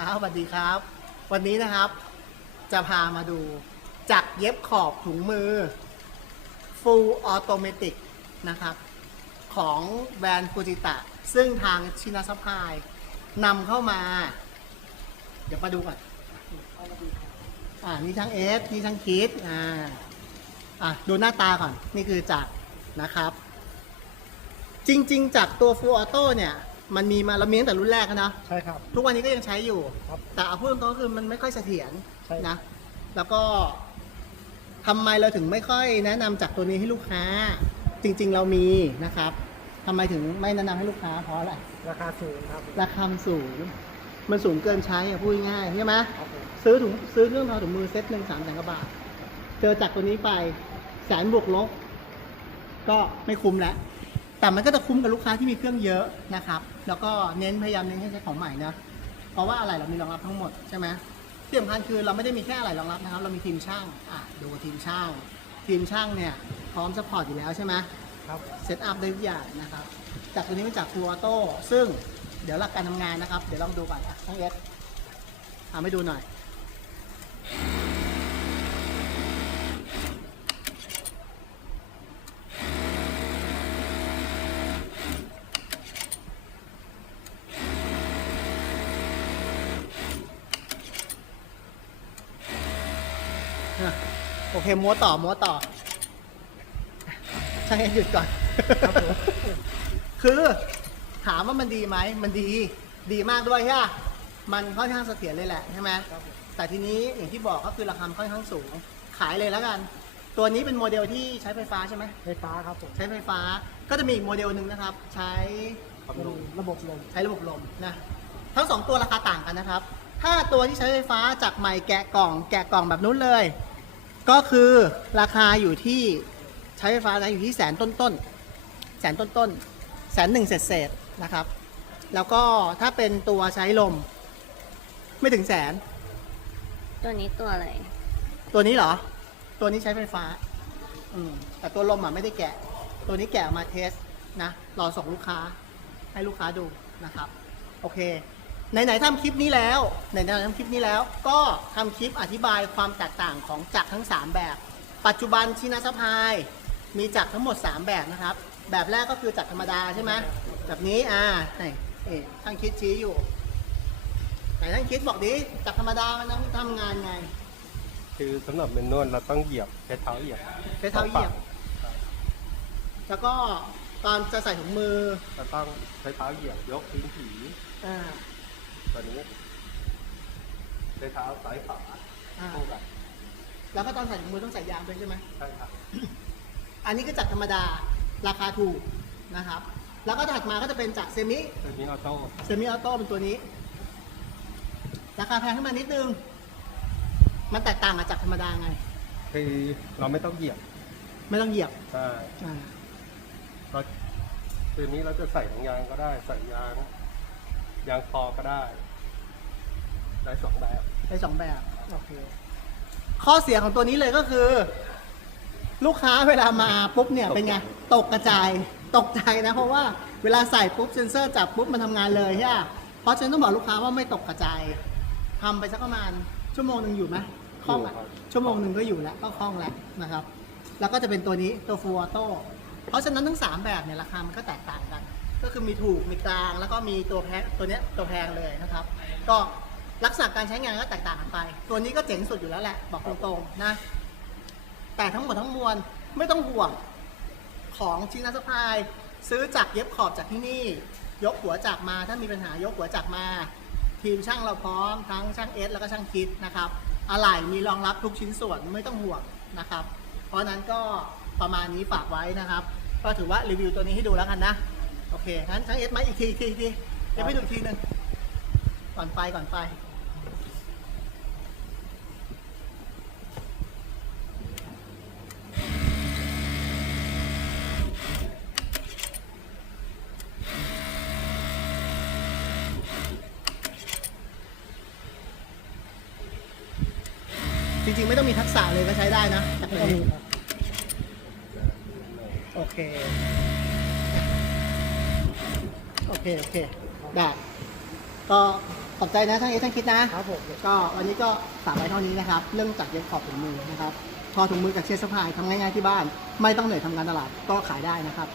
ครับสวัสดีครับ วันนี้นะครับ จะพามาดูจักรเย็บขอบถุงมือ Full Automatic นะครับ ของแบรนด์ฟูจิตะ ซึ่งทางชินาซัพพลายนำเข้ามา เดี๋ยวมาดูก่อนอ่านี่ช่างเอสนี่ช่างคิดอ่าอะดูหน้าตาก่อน นี่คือจักรนะครับ จริง ๆจากตัว Full Auto เนี่ย มันมีมาเรามีตั้งแต่รุ่นแรกแล้วนะ ใช่ครับ ทุกวันนี้ก็ยังใช้อยู่ ครับแต่เอาพูดตรงๆก็คือมันไม่ค่อยเสถียรใช่ นะ แล้วก็ทำไมเราถึงไม่ค่อยแนะนำจากตัวนี้ให้ลูกค้า จริง ๆ เรามีนะครับทำไมถึงไม่แนะนำให้ลูกค้าเพราะอะไร ราคาสูงครับราคามันสูง มันสูงเกินใช้อะพูดง่ายๆใช่ไหม ครับผมซื้อถุงซื้อเครื่องทอถุงมือเซ็ตหนึ่งสามแสนกว่าบาท เจอจากตัวนี้ไปแสนบวกลบ ก็ไม่คุ้มแล้ว แต่มันก็จะคุ้มกับลูกค้าที่มีเครื่องเยอะนะครับ แล้วก็เน้นพยายามเน้นให้ใช้ของใหม่นะเพราะว่าอะไรเรามีรองรับทั้งหมดใช่ไหมที่สำคัญคือเราไม่ได้มีแค่อะไรรองรับนะครับ เรามีทีมช่างอะดูทีมช่าง ทีมช่างเนี่ยพร้อมสปอร์ตอยู่แล้วใช่ไหมครับเซตอัพได้ทุกอย่างนะครับ จากตัวนี้เป็นจากฟูออโต้ซึ่งเดี๋ยวหลักการทำงานนะครับ เดี๋ยวลองดูก่อนอะช่างเอสทำให้ดูหน่อย โอเคม้วนต่อม้วนต่อช่างเอ็นหยุดก่อนครับผมคือ ถามว่ามันดีไหม มันดี ดีมากด้วยใช่ปะมันค่อนข้างเสถียรเลยแหละใช่ไหมครับผมแต่ทีนี้อย่างที่บอกก็คือราคามันค่อนข้างสูง ขายเลยแล้วกัน ตัวนี้เป็นโมเดลที่ใช้ไฟฟ้าใช่ไหมไฟฟ้าครับผมใช้ไฟฟ้าก็จะมีอีกโมเดลหนึ่งนะครับ ใช้เป็นระบบลมใช้ระบบลมนะทั้งสองตัวราคาต่างกันนะครับ ถ้าตัวที่ใช้ไฟฟ้าจากใหม่แกะกล่อง แกะกล่องแบบนู้นเลย ก็คือราคาอยู่ที่ใช้ไฟฟ้านะอยู่ที่แสนต้นต้นๆแสนต้นต้นๆแสนหนึ่งเศษเศษๆนะครับ แล้วก็ถ้าเป็นตัวใช้ลม ไม่ถึงแสน ตัวนี้ตัวอะไร ตัวนี้เหรอ ตัวนี้ใช้ไฟฟ้า อืมแต่ตัวลมอะไม่ได้แกะ ตัวนี้แกะมาเทสนะรอส่งลูกค้าให้ลูกค้าดูนะครับ โอเค ไหนๆทำคลิปนี้แล้วไหนๆทำคลิปนี้แล้ว ก็ทำคลิปอธิบายความแตกต่างของจักรทั้ง 3 แบบ ปัจจุบันชินาสพายมีจักรทั้งหมด 3 แบบนะครับ แบบแรกก็คือจักรธรรมดาใช่ไหมแบบนี้อ่าไหนเอ๊ะช่างคิดชี้อยู่ไหนช่างคิดบอกดิจักรธรรมดามันต้องทำงานไงคือสำหรับเมนนวลเราต้องเหยียบใช้เท้าเหยียบใช้เท้าเหยียบ แล้วก็ตอนจะใส่ถุงมือเราต้องใช้เท้าเหยียบยกพื้นผีอ่า ตัวนี้ใช้เท้าซ้ายขวาอ่าคู่กันแล้วก็ตอนใส่ถุงมือต้องใส่ยางด้วยใช่ไหม ใช่ครับ อันนี้ก็จัดธรรมดาราคาถูกนะครับ แล้วก็ถัดมาก็จะเป็นจากเซมิตัวนี้ออโต้เซมิออโต้เป็นตัวนี้ ราคาแพงขึ้นมานิดนึง มันแตกต่างกับจากธรรมดาไง คือเราไม่ต้องเหยียบไม่ต้องเหยียบใช่อ่าเราตัวนี้เราจะใส่ของยางก็ได้ใส่ยาง ยางคอก็ได้ ได้สองแบบ ได้สองแบบโอเคข้อเสียของตัวนี้เลยก็คือ ลูกค้าเวลามาปุ๊บเนี่ยเป็นไงตกกระจายตกใจนะเพราะว่าเวลาใส่ปุ๊บเซนเซอร์จับปุ๊บมันทำงานเลยใช่ปะเพราะฉะนั้นต้องบอกลูกค้าว่าไม่ตกกระจายทำไปสักประมาณชั่วโมงหนึ่งอยู่ไหมคล่องอะชั่วโมงหนึ่งก็อยู่แล้วก็คล่องแล้วนะครับ แล้วก็จะเป็นตัวนี้ตัวฟูออโต้เพราะฉะนั้นทั้ง 3 แบบเนี่ยราคามันก็แตกต่างกัน ก็คือมีถูกมีกลางแล้วก็มีตัวแพงตัวเนี้ยตัวแพงเลยนะครับ ก็ลักษณะการใช้งานก็แตกต่างกันไป ตัวนี้ก็เจ๋งสุดอยู่แล้วแหละ บอกตรงๆนะ แต่ทั้งหมดทั้งมวลไม่ต้องห่วงของชิ้นาสพาย ซื้อจากเย็บขอบจากที่นี่ ยกหัวจักมาถ้ามีปัญหายกหัวจักมา ทีมช่างเราพร้อมทั้งช่างเอสแล้วก็ช่างคิดนะครับอะไหล่มีรองรับทุกชิ้นส่วนไม่ต้องห่วงนะครับ เพราะนั้นก็ประมาณนี้ฝากไว้นะครับ ก็ถือว่ารีวิวตัวนี้ให้ดูแล้วกันนะ โอเค งั้นช่างเอสไหมาอีกทีอีกทีอีกทีเดี๋ยวไปดูอีกทีหนึ่งก่อนไปก่อนไป จริงๆ ไม่ต้องมีทักษะเลยก็ใช้ได้นะจากก็นี้มีครับโอเค โอเค โอเค ได้ ก็ขอบใจนะช่างเอช่างคิดนะ ครับผมก็วันนี้ก็ฝากไว้เท่านี้นะครับ เรื่องจากเย็บขอบถุงมือนะครับ พอถุงมือกับเชือกสะพายทำง่ายๆที่บ้าน ไม่ต้องเหนื่อยทำงานตลาดก็ขายได้นะครับ